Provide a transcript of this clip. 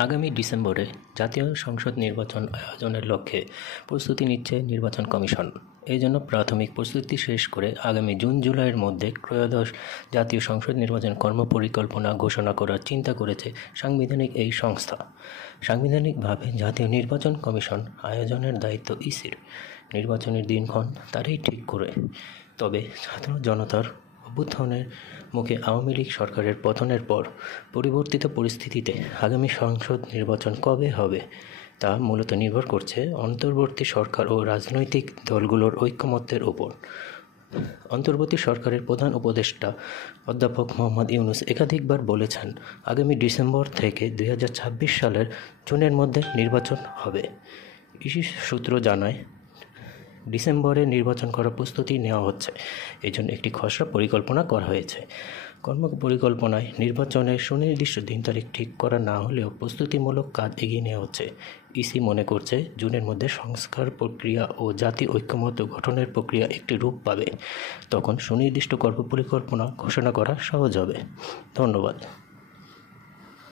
আগামী ডিসেম্বরে জাতীয় সংসদ নির্বাচন আয়োজনের লক্ষ্যে প্রস্তুতি নিচ্ছে নির্বাচন কমিশন। এই জন্য প্রাথমিক প্রস্তুতি শেষ করে আগামী জুন-জুলাইয়ের মধ্যে ত্রয়োদশ জাতীয় সংসদ নির্বাচন কর্মপরিকল্পনা ঘোষণা করার চিন্তা করেছে সাংবিধানিক এই সংস্থা। সাংবিধানিকভাবে জাতীয় নির্বাচন কমিশন আয়োজনের দায়িত্ব ইসির। নির্বাচনের দিনক্ষণ তারাই ঠিক করে। তবে ছাত্র জনতার অভ্যুত্থানের মুখে আওয়ামী লীগ সরকারের পতনের পর পরিবর্তিত পরিস্থিতিতে আগামী সংসদ নির্বাচন কবে হবে তা মূলত নির্ভর করছে অন্তর্বর্তী সরকার ও রাজনৈতিক দলগুলোর ঐকমত্যের ওপর। অন্তর্বর্তী সরকারের প্রধান উপদেষ্টা অধ্যাপক মোহাম্মদ ইউনূস একাধিকবার বলেছেন, আগামী ডিসেম্বর থেকে 2026 সালের জুনের মধ্যে নির্বাচন হবে। ইসি সূত্র জানায়, ডিসেম্বরে নির্বাচন করার প্রস্তুতি নেওয়া হচ্ছে। এই জন্য একটি খসড়া পরিকল্পনা করা হয়েছে। কর্মপরিকল্পনায় নির্বাচনের সুনির্দিষ্ট দিন তারিখ ঠিক করা না হলেও প্রস্তুতিমূলক কাজ এগিয়ে নেওয়া হচ্ছে। ইসি মনে করছে, জুনের মধ্যে সংস্কার প্রক্রিয়া ও জাতীয় ঐক্যমত্য গঠনের প্রক্রিয়া একটি রূপ পাবে। তখন সুনির্দিষ্ট কর্মপরিকল্পনা ঘোষণা করা সহজ হবে। ধন্যবাদ।